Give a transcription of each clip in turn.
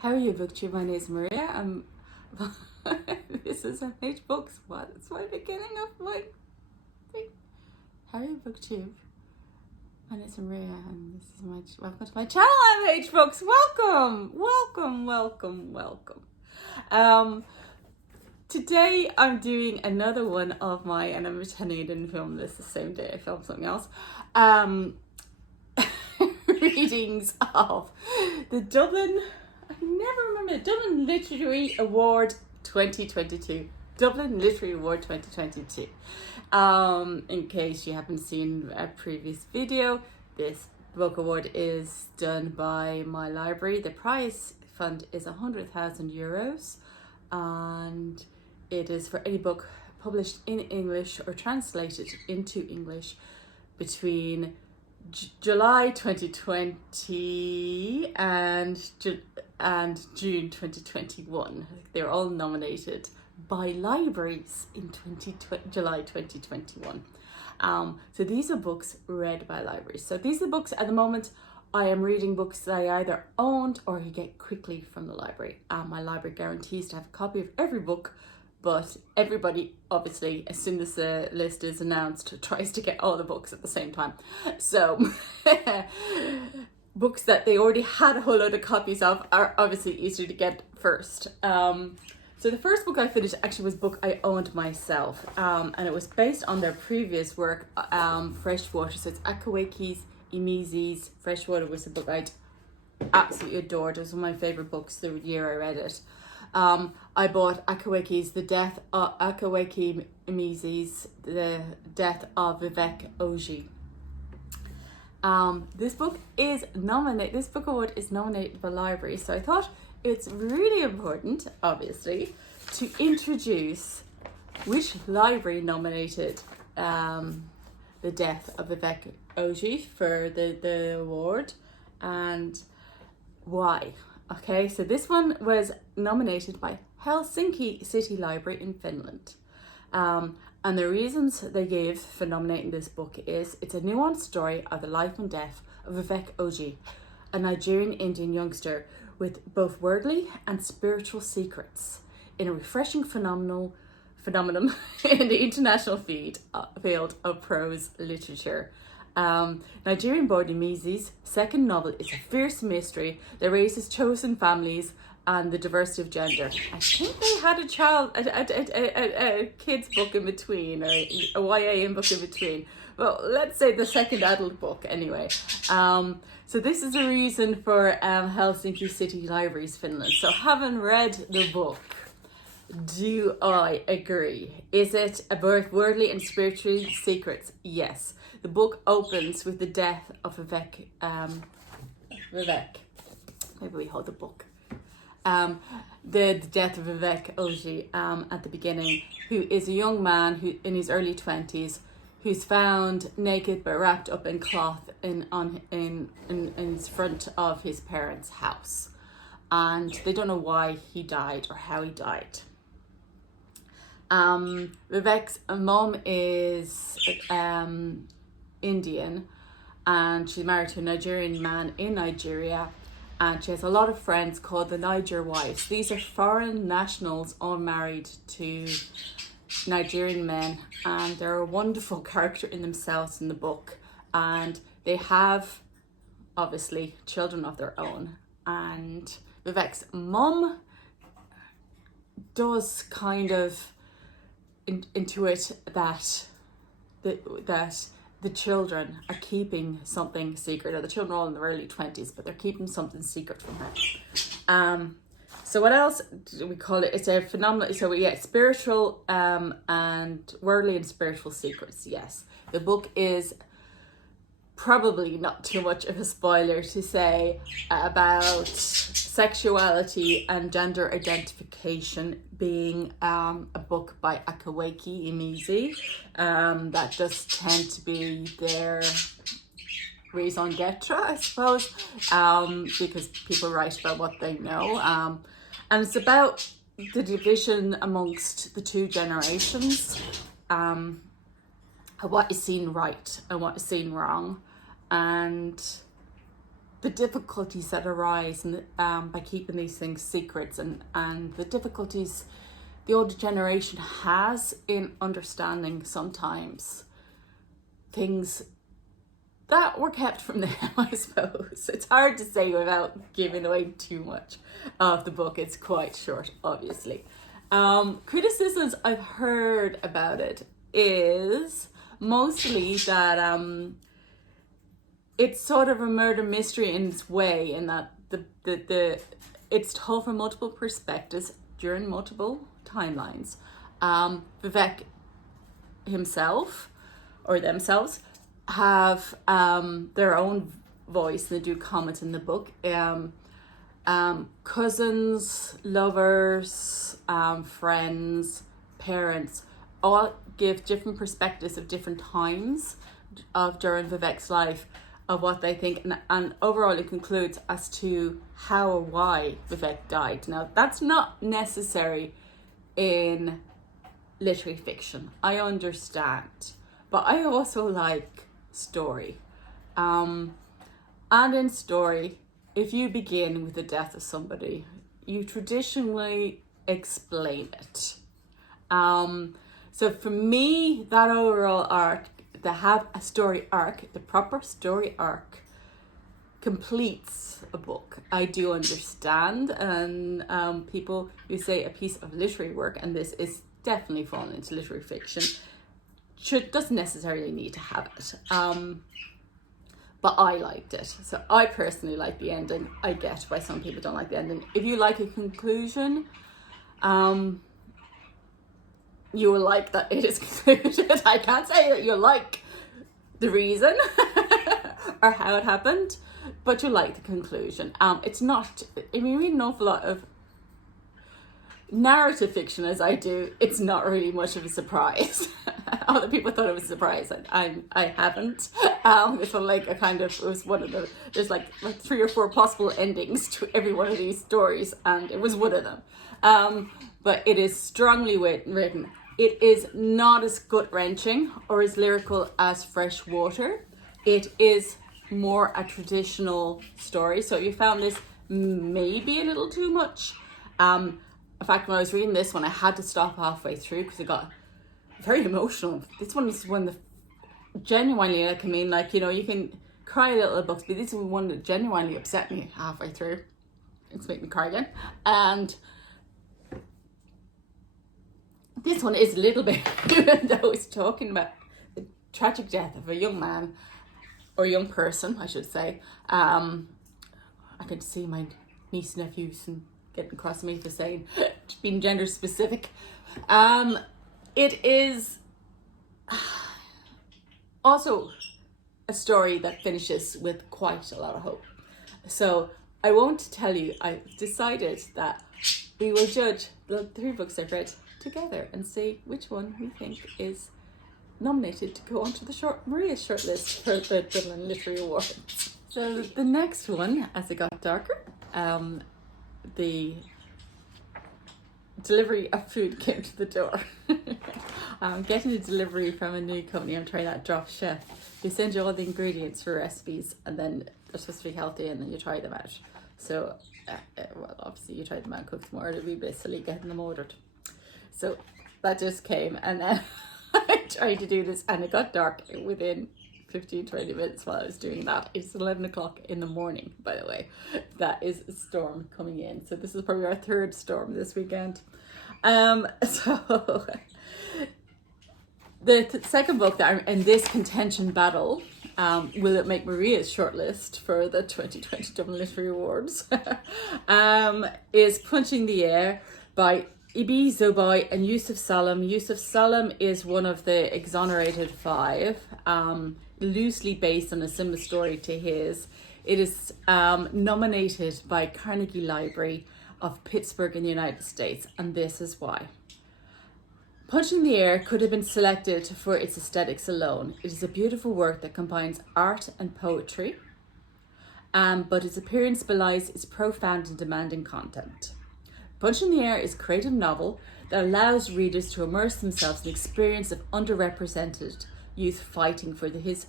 How are you, BookTube? My name is Maria. This is MH Books. What? It's my beginning of my thing. How are you, BookTube? My name is Maria, and this is my welcome to my channel, MH Books. Welcome. Today I'm doing another one of my, and I'm pretending I didn't film this the same day I filmed something else. Readings of the Dublin Literary Award 2022. Dublin Literary Award 2022. In case you haven't seen a previous video, this book award is done by my library. The prize fund is €100,000, and it is for any book published in English or translated into English between July 2020 and June 2021. They're all nominated by libraries in July 2021. So these are books read by libraries. So these are books at the moment. I am reading books that I either owned or you get quickly from the library. My library guarantees to have a copy of every book, but everybody, obviously, as soon as the list is announced, tries to get all the books at the same time. So books that they already had a whole load of copies of are obviously easier to get first. So the first book I finished actually was a book I owned myself, and it was based on their previous work, Freshwater. So it's Akwaeke's, Emezi's Freshwater was a book I'd absolutely adored. It was one of my favourite books the year I read it. I bought Akwaeke's Akwaeke Emezi's The Death of Vivek Oji. This book award is nominated by libraries, so I thought it's really important, obviously, to introduce which library nominated The Death of Vivek Oji for the award and why. Okay, so this one was nominated by Helsinki City Library in Finland. And the reasons they gave for nominating this book is it's a nuanced story of the life and death of Vivek Oji, a Nigerian Indian youngster with both worldly and spiritual secrets in a refreshing phenomenon in the international field of prose literature. Nigerian boy Emezi's second novel is a fierce mystery that raises chosen families and the diversity of gender. I think they had a kids book in between, or a YA book in between. Well, let's say the second adult book anyway. So this is a reason for Helsinki City Libraries, Finland. So having read the book, do I agree? Is it about worldly and spiritual secrets? Yes. The book opens with the death of Vivek. Maybe we hold the book. The death of Vivek Oji at the beginning, who is a young man who in his early 20s, who's found naked but wrapped up in cloth in front of his parents' house, and they don't know why he died or how he died. Vivek's mom is Indian, and she's married to a Nigerian man in Nigeria, and she has a lot of friends called the Niger wives. These are foreign nationals all married to Nigerian men, and they're a wonderful character in themselves in the book, and they have obviously children of their own, and Vivek's mum does kind of intuit that the children are keeping something secret, or the children are all in their early 20s, but they're keeping something secret from her. So what else do we call it? It's a phenomenal, so yeah, spiritual and worldly and spiritual secrets, yes. The book is probably not too much of a spoiler to say about sexuality and gender identification, being a book by Akwaeke Emezi. That does tend to be their raison d'etre, I suppose, because people write about what they know. And it's about the division amongst the two generations, what is seen right and what is seen wrong, and the difficulties that arise by keeping these things secrets, and the difficulties the older generation has in understanding sometimes things that were kept from them, I suppose. It's hard to say without giving away too much of the book. It's quite short, obviously. Criticisms I've heard about it is mostly that it's sort of a murder mystery in its way, in that the it's told from multiple perspectives during multiple timelines. Vivek himself or themselves have their own voice, and they do comment in the book. Cousins, lovers, friends, parents all give different perspectives of different times of during Vivek's life of what they think, and overall it concludes as to how or why Vivek died. Now, that's not necessary in literary fiction, I understand, but I also like story. And in story, if you begin with the death of somebody, you traditionally explain it. So for me, that overall arc, to have a story arc, the proper story arc, completes a book. I do understand, and people who say a piece of literary work, and this is definitely fallen into literary fiction, doesn't necessarily need to have it. But I liked it. So I personally like the ending. I get why some people don't like the ending. If you like a conclusion, you will like that it is concluded. I can't say that you like the reason or how it happened, but you like the conclusion. It's not, if you read an awful lot of narrative fiction as I do, it's not really much of a surprise. Other people thought it was a surprise. I haven't. It's like a kind of, it was one of the, there's like 3 or 4 possible endings to every one of these stories, and it was one of them. But it is strongly written. It is not as gut-wrenching or as lyrical as Fresh Water. It is more a traditional story. So you found this maybe a little too much. In fact, when I was reading this one, I had to stop halfway through because it got very emotional. This one is one that genuinely, like, I mean, like, you know, you can cry a little at books, but this is one that genuinely upset me halfway through. It's made me cry again. And this one is a little bit, even though it's talking about the tragic death of a young man, or young person, I should say. I could see my niece and nephews and getting across me for saying, being gender specific. It is also a story that finishes with quite a lot of hope. So I won't tell you, I've decided that we will judge the 3 books I've read together and see which one we think is nominated to go onto the Maria's shortlist for the Dublin Literary Awards. So the next one, As It Got Darker, the delivery of food came to the door. I'm getting a delivery from a new company I'm trying out, Drop Chef. They send you all the ingredients for recipes, and then they're supposed to be healthy, and then you try them out. So, well, obviously you try them out, cook them, or it'd be a bit silly getting them ordered. So that just came, and then I tried to do this, and it got dark within 15-20 minutes while I was doing that. It's 11 o'clock in the morning, by the way. That is a storm coming in. So this is probably our 3rd storm this weekend. So the second book that I'm in this contention battle, will it make Maria's shortlist for the 2020 Dublin Literary Awards, is Punching the Air by Zoboi and Yusef Salaam. Yusef Salaam is one of the exonerated 5, loosely based on a similar story to his. It is nominated by Carnegie Library of Pittsburgh in the United States, and this is why. Punching the Air could have been selected for its aesthetics alone. It is a beautiful work that combines art and poetry, but its appearance belies its profound and demanding content. Punching the Air is a creative novel that allows readers to immerse themselves in the experience of underrepresented youth fighting for his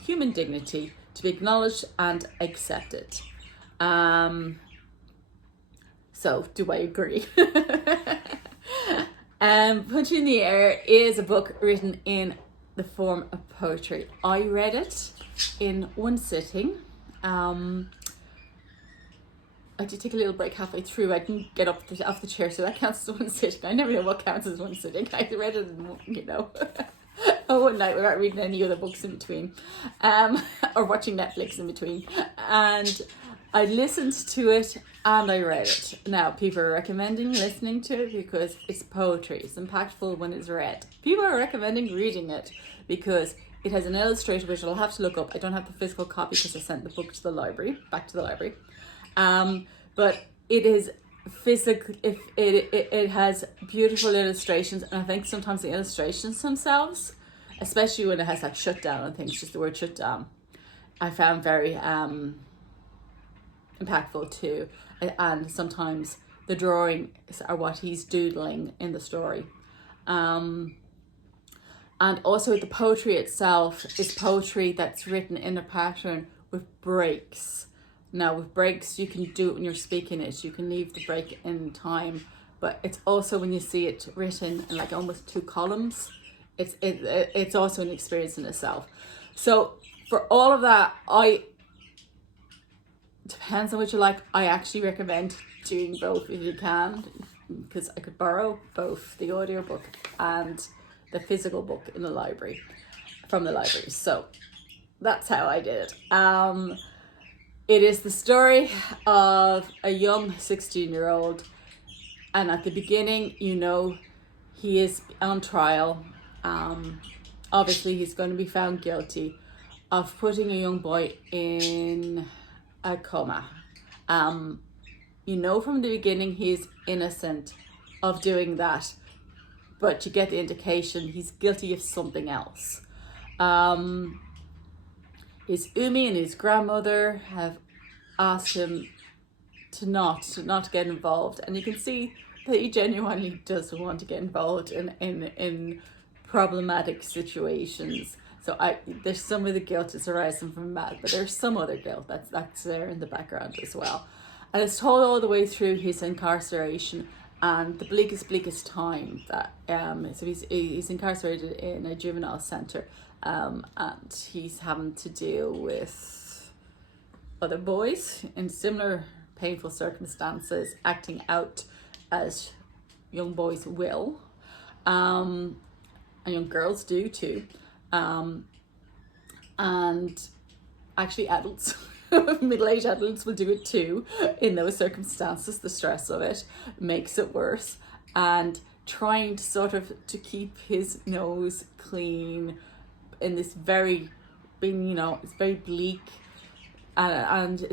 human dignity to be acknowledged and accepted. So, do I agree? Punch in the Air is a book written in the form of poetry. I read it in one sitting. I did take a little break halfway through. I didn't get up off the chair, so that counts as one sitting. I never know what counts as one sitting. I read it in, one night without reading any other books in between, or watching Netflix in between. And I listened to it and I read it. Now, people are recommending listening to it because it's poetry. It's impactful when it's read. People are recommending reading it because it has an illustrator, which I'll have to look up. I don't have the physical copy because I sent the book to the library, back to the library. But it is physical. It has beautiful illustrations, and I think sometimes the illustrations themselves, especially when it has that shutdown and things, just the word shutdown, I found very impactful too. And sometimes the drawings are what he's doodling in the story. And also the poetry itself is poetry that's written in a pattern with breaks. Now with breaks, you can do it when you're speaking it. You can leave the break in time, but it's also when you see it written in like almost 2 columns, it's also an experience in itself. So for all of that, depends on what you like. I actually recommend doing both if you can, because I could borrow both the audiobook and the physical book in the library, from the library. So that's how I did it. It is the story of a young 16-year-old, and at the beginning, he is on trial. Obviously, he's going to be found guilty of putting a young boy in a coma. From the beginning, he's innocent of doing that, but you get the indication he's guilty of something else. His Umi and his grandmother have asked him to not get involved, and you can see that he genuinely doesn't want to get involved in problematic situations. So there's some of the guilt is arising from that, but there's some other guilt that's there in the background as well. And it's told all the way through his incarceration and the bleakest time that so he's incarcerated in a juvenile centre. And he's having to deal with other boys in similar painful circumstances, acting out as young boys will, and young girls do too, and actually adults, middle-aged adults will do it too in those circumstances. The stress of it makes it worse, and trying to sort of to keep his nose clean in this it's very bleak, and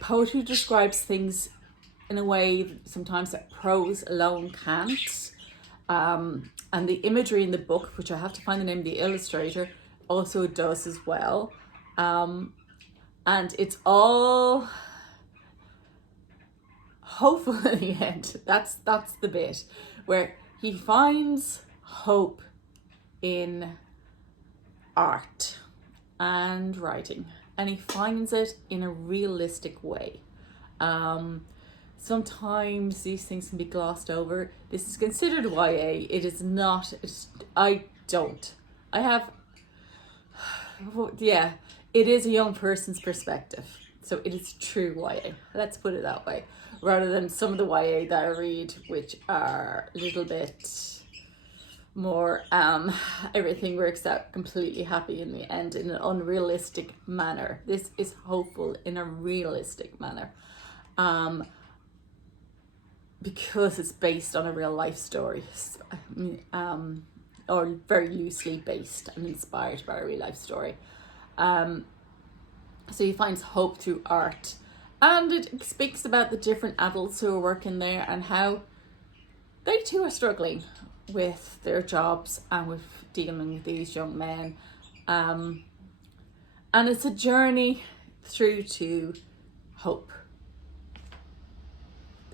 poetry describes things in a way sometimes that prose alone can't. And the imagery in the book, which I have to find the name of the illustrator, also does as well. And it's all hopeful in the end. That's the bit where he finds hope in art and writing, and he finds it in a realistic way. Sometimes these things can be glossed over. This is considered YA. It is not. It is a young person's perspective, so it is true YA. Let's put it that way, rather than some of the YA that I read, which are a little bit more everything works out completely happy in the end in an unrealistic manner. This is hopeful in a realistic manner, because it's based on a real life story, or very loosely based and inspired by a real life story. So he finds hope through art, and it speaks about the different adults who are working there and how they too are struggling with their jobs and with dealing with these young men. And it's a journey through to hope.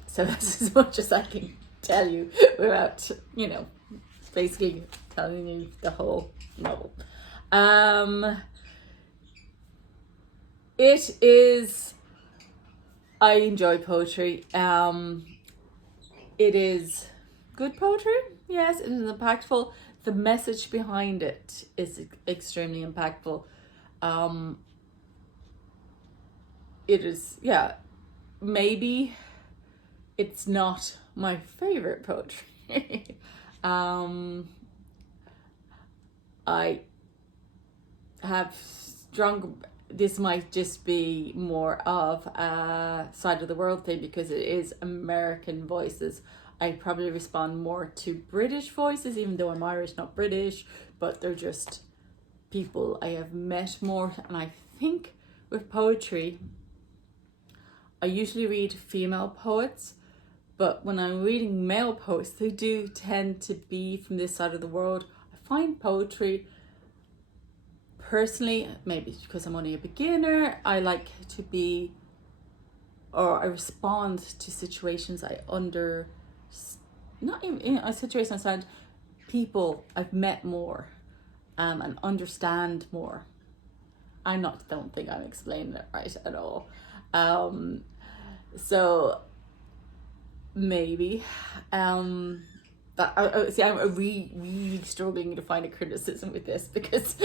So that's as much as I can tell you without, basically telling you the whole novel. it is, I enjoy poetry. It is good poetry. Yes, it is impactful. The message behind it is extremely impactful. It is, yeah, maybe it's not my favorite poetry. I have strong, this might just be more of a side of the world thing because it is American voices. I probably respond more to British voices, even though I'm Irish, not British, but they're just people I have met more. And I think with poetry, I usually read female poets, but when I'm reading male poets, they do tend to be from this side of the world. I find poetry, personally, maybe because I'm only a beginner, I like to be, or I respond to situations not even in a situation I understand, people I've met more, and understand more. Don't think I'm explaining it right at all. So maybe, I'm really struggling to find a criticism with this because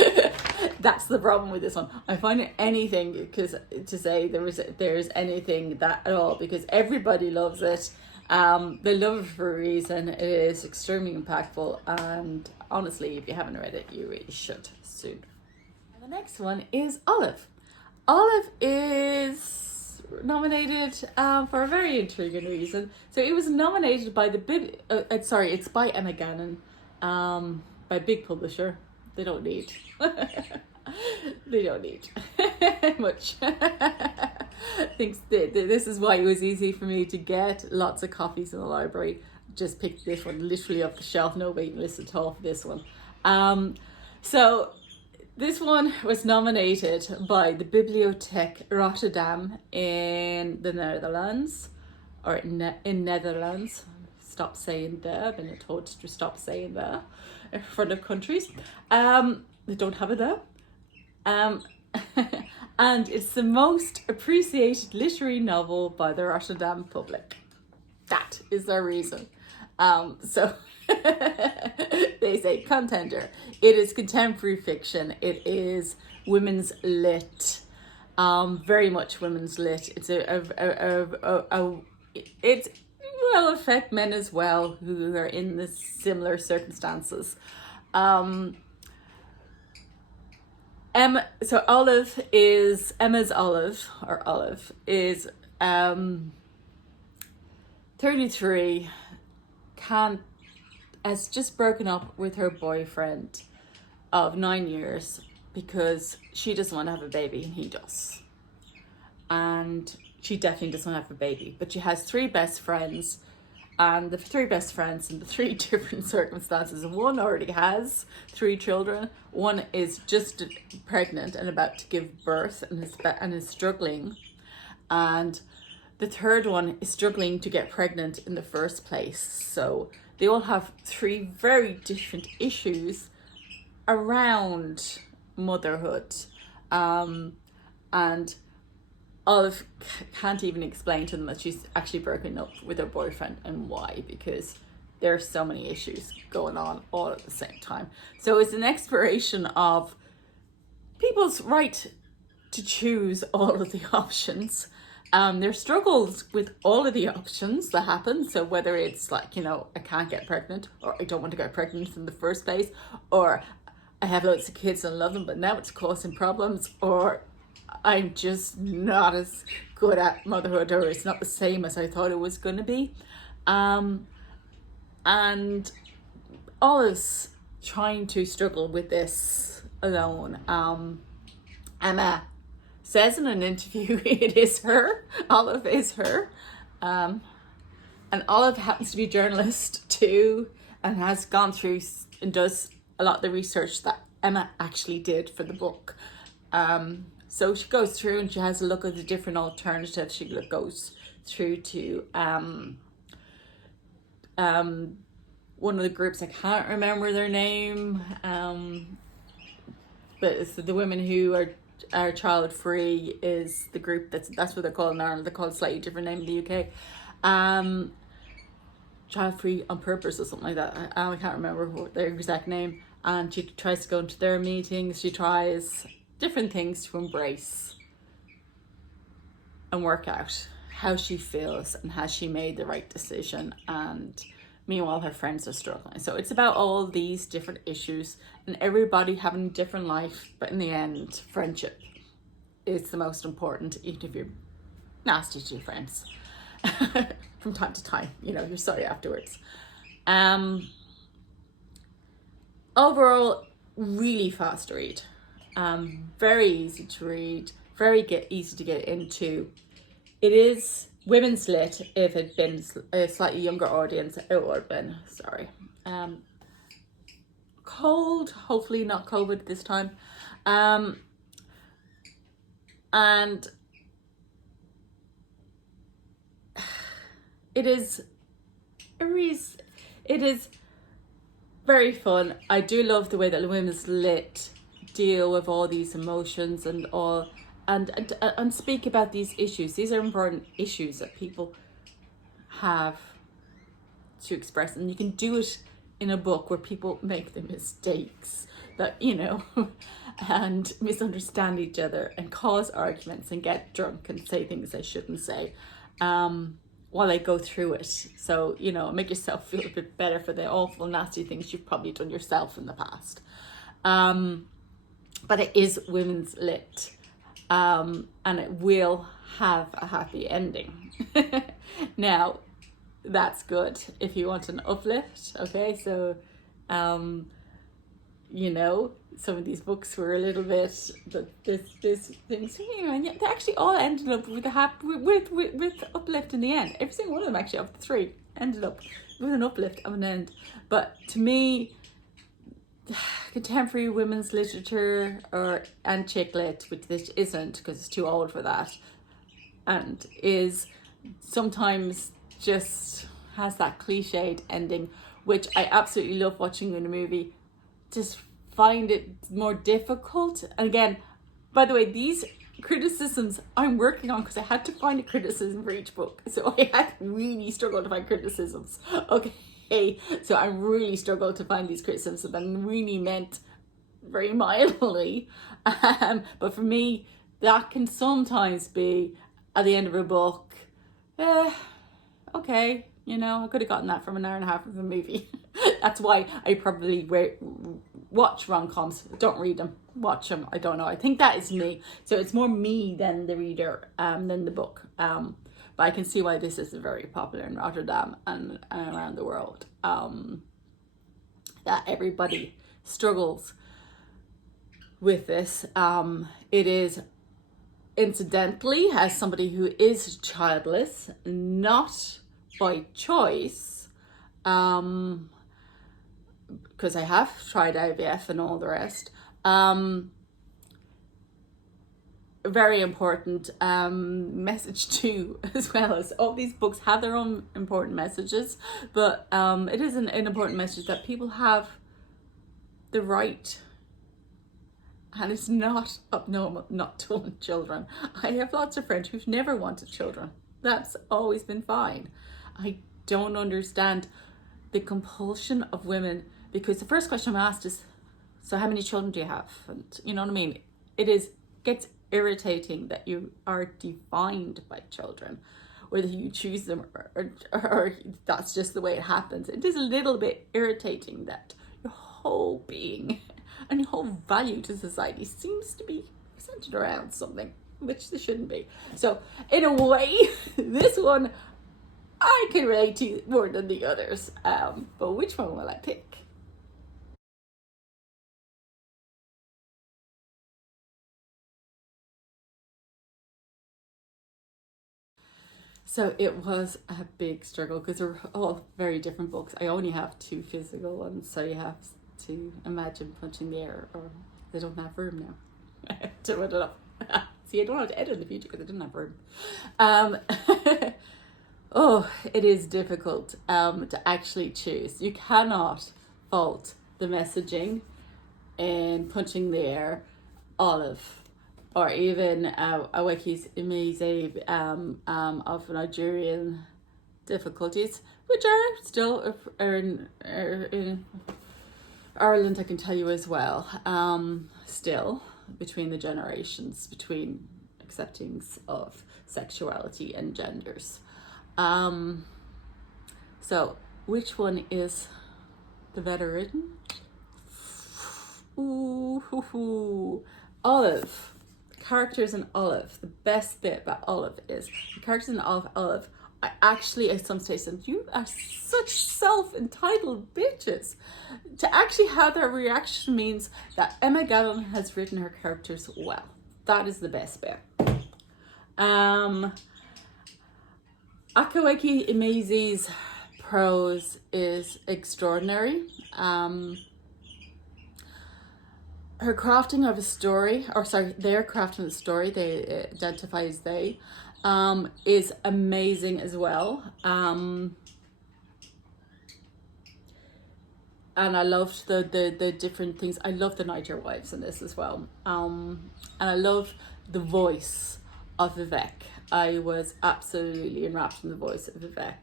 that's the problem with this one. I find it anything because to say there's anything that at all, because everybody loves it. They love it for a reason. It is extremely impactful, and honestly, if you haven't read it, you really should soon. And the next one is Olive. Olive is nominated for a very intriguing reason. So it was nominated by it's by Emma Gannon, by big publisher. They don't need much. Thinks this is why it was easy for me to get lots of copies in the library. Just picked this one literally off the shelf, no waiting list at all for this one. So this one was nominated by the Bibliotheek Rotterdam in the Netherlands, or in Netherlands. Stop saying there. I've been told to stop saying there in front of countries. They don't have it there. And it's the most appreciated literary novel by the Rotterdam public. That is their reason. So they say contender. It is contemporary fiction. It is women's lit. Very much women's lit. It's it will affect men as well who are in the similar circumstances. So Emma's Olive is 33, has just broken up with her boyfriend of 9 years because she doesn't want to have a baby and he does. And she definitely doesn't want to have a baby, but she has three best friends, and the three best friends in the three different circumstances. One already has 3 children. One is just pregnant and about to give birth and is struggling. And the third one is struggling to get pregnant in the first place. So they all have 3 very different issues around motherhood. And Olive can't even explain to them that she's actually broken up with her boyfriend and why, because there are so many issues going on all at the same time. So it's an exploration of people's right to choose all of the options. There's struggles with all of the options that happen. So whether it's like, I can't get pregnant, or I don't want to get pregnant in the first place, or I have loads of kids and love them, but now it's causing problems, or I'm just not as good at motherhood, or it's not the same as I thought it was going to be. And Olive's trying to struggle with this alone. Emma says in an interview it is her. Olive is her. And Olive happens to be a journalist too, and has gone through and does a lot of the research that Emma actually did for the book. So she goes through and she has a look at the different alternatives. She goes through to one of the groups, I can't remember their name, but it's the women who are Our Child Free is the group that's what they're called in Ireland. They're called a slightly different name in the UK. Child Free on Purpose or something like that. I can't remember what their exact name. And she tries to go into their meetings. She tries different things to embrace and work out how she feels and has she made the right decision. And meanwhile, her friends are struggling. So it's about all these different issues and everybody having a different life. But in the end, friendship is the most important, even if you're nasty to your friends from time to time. You know, you're sorry afterwards. Overall, really fast read. Very easy to read. Easy to get into. It is women's lit. If it had been a slightly younger audience, it would have been, sorry. Cold, hopefully not COVID this time. And it is very fun. I do love the way that women's lit deal with all these emotions and all, and speak about these issues. These are important issues that people have to express, and you can do it in a book where people make the mistakes that, you know, and misunderstand each other and cause arguments and get drunk and say things they shouldn't say while they go through it. So, you know, make yourself feel a bit better for the awful, nasty things you've probably done yourself in the past. But it is women's lit, and it will have a happy ending. Now, that's good if you want an uplift. Okay, so you know, some of these books were a little bit this things, you know, and yet they actually all ended up with with uplift in the end. Every single one of them, actually, of the three, ended up with an uplift of an end. But to me, contemporary women's literature and chick lit, which this isn't because it's too old for that, and is sometimes just has that cliched ending, which I absolutely love watching in a movie. Just find it more difficult. And again, by the way, these criticisms I'm working on because I had to find a criticism for each book. So I had really struggled to find criticisms. Okay, so I really struggled to find these criticisms and really meant very mildly. But for me, that can sometimes be at the end of a book, okay, you know, I could have gotten that from an hour and a half of a movie. That's why I probably watch rom-coms. Don't read them, watch them. I don't know. I think that is me. So it's more me than the reader, than the book. But I can see why this is very popular in Rotterdam and around the world. That everybody struggles with this. It is, incidentally, as somebody who is childless, not by choice, because I have tried IVF and all the rest. Very important message too, as well as all these books have their own important messages, but it is an important message that people have the right, and it's not abnormal not to want children. I have lots of friends who've never wanted children. That's always been fine. I don't understand the compulsion of women, because the first question I'm asked is, so how many children do you have? And you know what I mean? Gets irritating that you are defined by children, whether you choose them or that's just the way it happens. It is a little bit irritating that your whole being and your whole value to society seems to be centered around something, which they shouldn't be. So in a way, this one I can relate to more than the others. But which one will I pick? So it was a big struggle because they're all very different books. I only have 2 physical ones, so you have to imagine punching the air, or they don't have room now. To put it up. See, I don't have to edit in the future because I didn't have room. Oh, it is difficult to actually choose. You cannot fault the messaging in Punching the Air, Olive, or even Akwaeke's Emezi of Nigerian difficulties, which are still in Ireland, I can tell you as well, still between the generations, between acceptings of sexuality and genders. So which one is the better written? Olive. Characters in Olive. The best bit about Olive is the characters in Olive. I actually at some stage said, you are such self-entitled bitches. To actually have that reaction means that Emma Gannon has written her characters well. That is the best bit. Akwaeke Emezi's prose is extraordinary. Her crafting of a story, their crafting of the story, they identify as they, is amazing as well. And I loved the different things. I love the Niger wives in this as well. And I love the voice of Vivek. I was absolutely enwrapped in the voice of Vivek.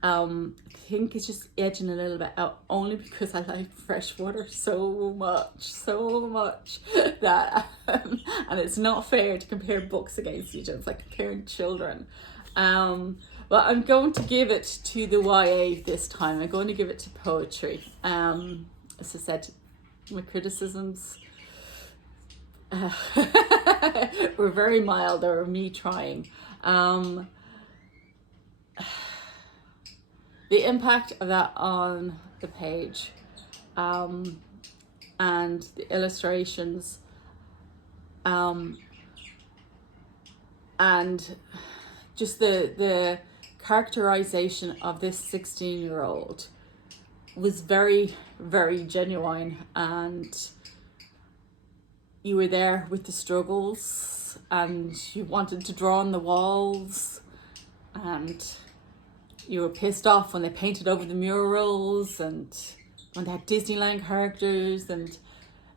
I think it's just edging a little bit out only because I like freshwater so much that and it's not fair to compare books against each other. It's like comparing children. But I'm going to give it to the YA this time. I'm going to give it to poetry. As I said, my criticisms were very mild. They were me trying. The impact of that on the page, and the illustrations, and just the characterization of this 16-year-old was very, very genuine, and you were there with the struggles, and you wanted to draw on the walls, and you were pissed off when they painted over the murals and when they had Disneyland characters, and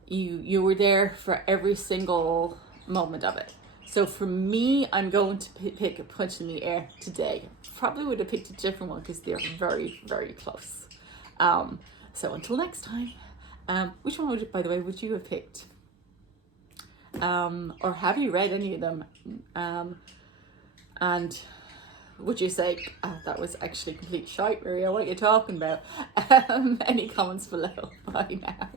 you were there for every single moment of it. So for me, I'm going to pick a Punch in the Air today. Probably would have picked a different one because they're very, very close. So until next time, which one by the way, would you have picked? Or have you read any of them? And would you say, that was actually complete shite, Maria? What are you talking about? Any comments below? Bye now.